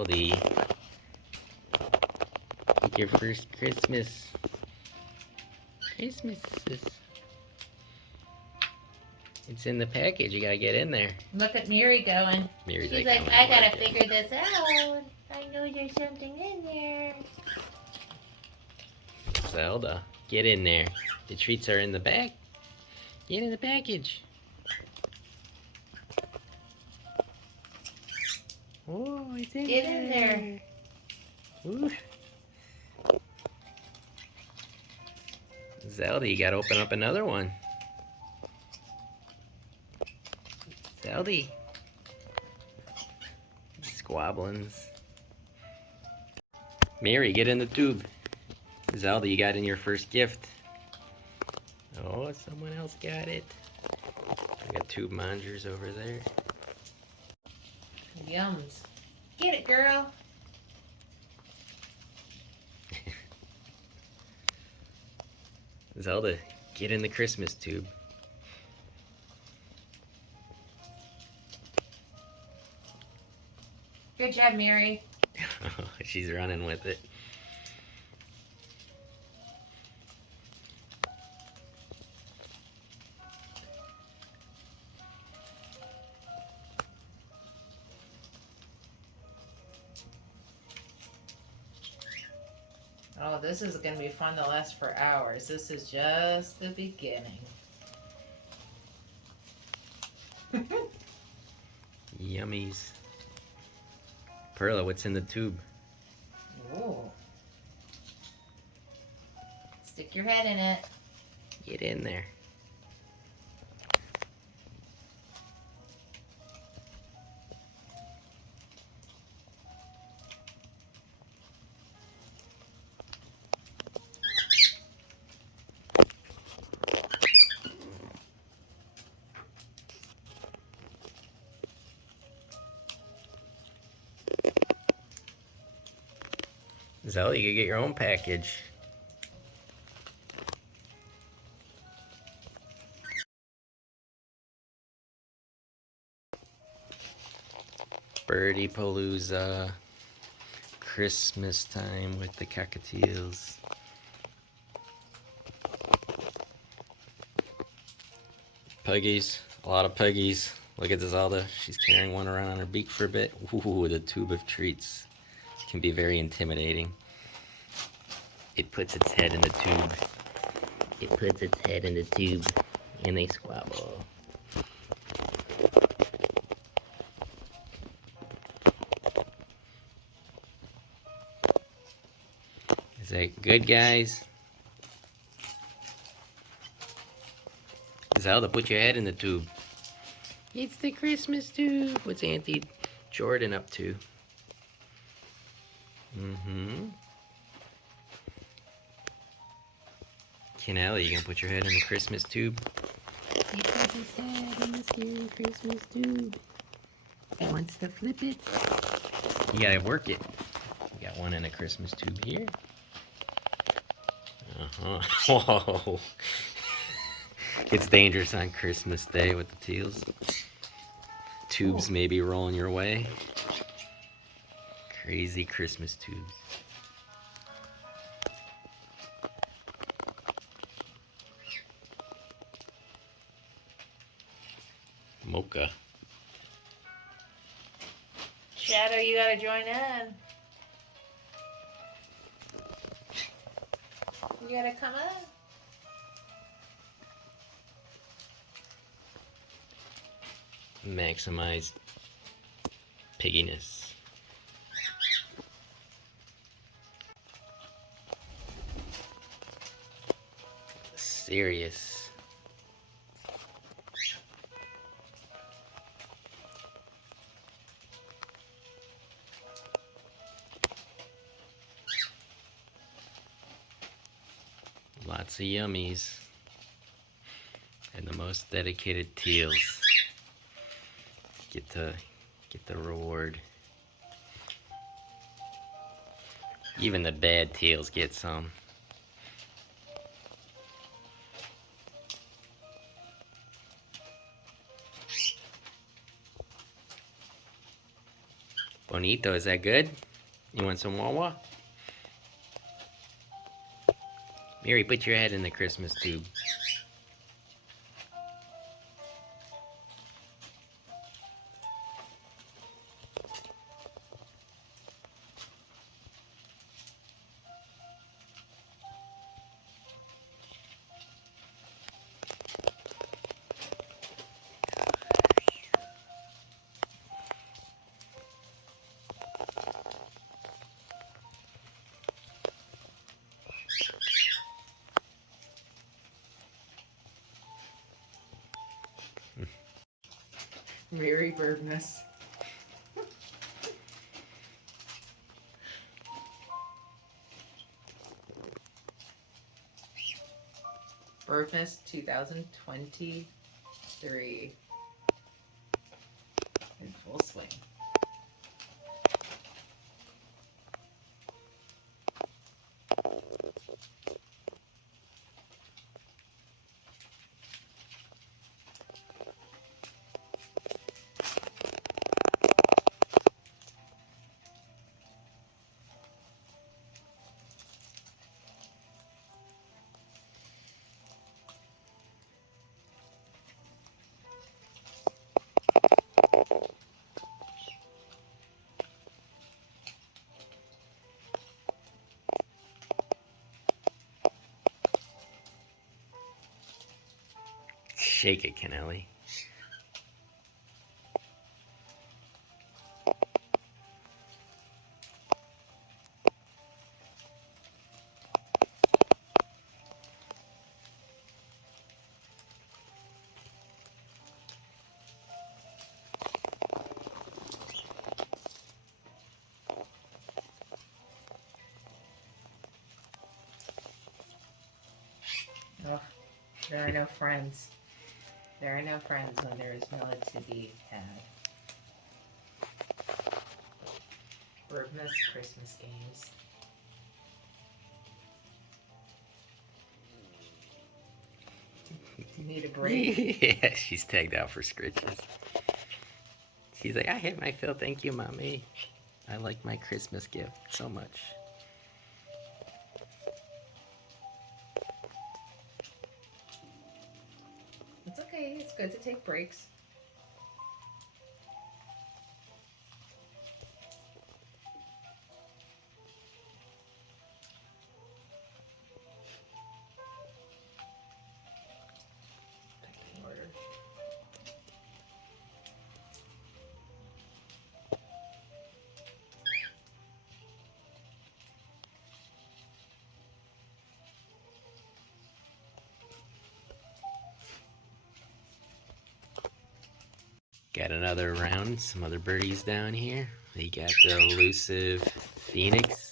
Zelda, it's your first Christmas. It's in the package. You gotta get in there. Look at Miri going. Miri's She's like, I gotta figure this out. I know there's something in there. Zelda, get in there. The treats are in the back. Get in the package. Oh, it's in Get there. in there. Ooh. Zelda, you gotta open up another one. Zelda. Squabblins. Mary, get in the tube. Zelda, you got in your first gift. Oh, someone else got it. I got tube mongers over there. Yums. Get it, girl. Zelda, get in the Christmas tube. Good job, Miri. She's running with it. Oh, this is going to be fun to last for hours. This is just the beginning. Yummies. Perla, what's in the tube? Ooh. Stick your head in it. Get in there. Zelda, you can get your own package. Birdie Palooza. Christmas time with the Cockatiels. Puggies. A lot of puggies. Look at Zelda. She's carrying one around on her beak for a bit. Ooh, the tube of treats can be very intimidating. It puts its head in the tube. It puts its head in the tube, and they squabble. Is that good, guys? Zelda, put your head in the tube. It's the Christmas tube. What's Auntie Jordan up to? Kenelli, you gonna put your head in the Christmas tube? He put his head in the scary Christmas tube. And wants to flip it. You gotta work it. You got one in a Christmas tube here. Whoa. It's dangerous on Christmas Day with the teals. Tubes may be rolling your way. Crazy Christmas tubes. Mocha. Shadow, you gotta join in. You gotta come in. Maximize pigginess. Serious. Lots of yummies. And the most dedicated teals get the reward. Even the bad teals get some. Bonito, is that good? You want some Wawa? Mary, put your head in the Christmas tube. Mary Birbness. Birdmas 2023 in full swing. Shake it, Kennelly. Oh, there are no friends. There are no friends when there is millet to be had. Birbness Christmas games. You need a break? Yeah, she's tagged out for scritches. She's like, I hit my fill, thank you, Mommy. I like my Christmas gift so much. It's okay. It's good to take breaks. Pecking order. Got another round, some other birdies down here. We got the elusive Phoenix.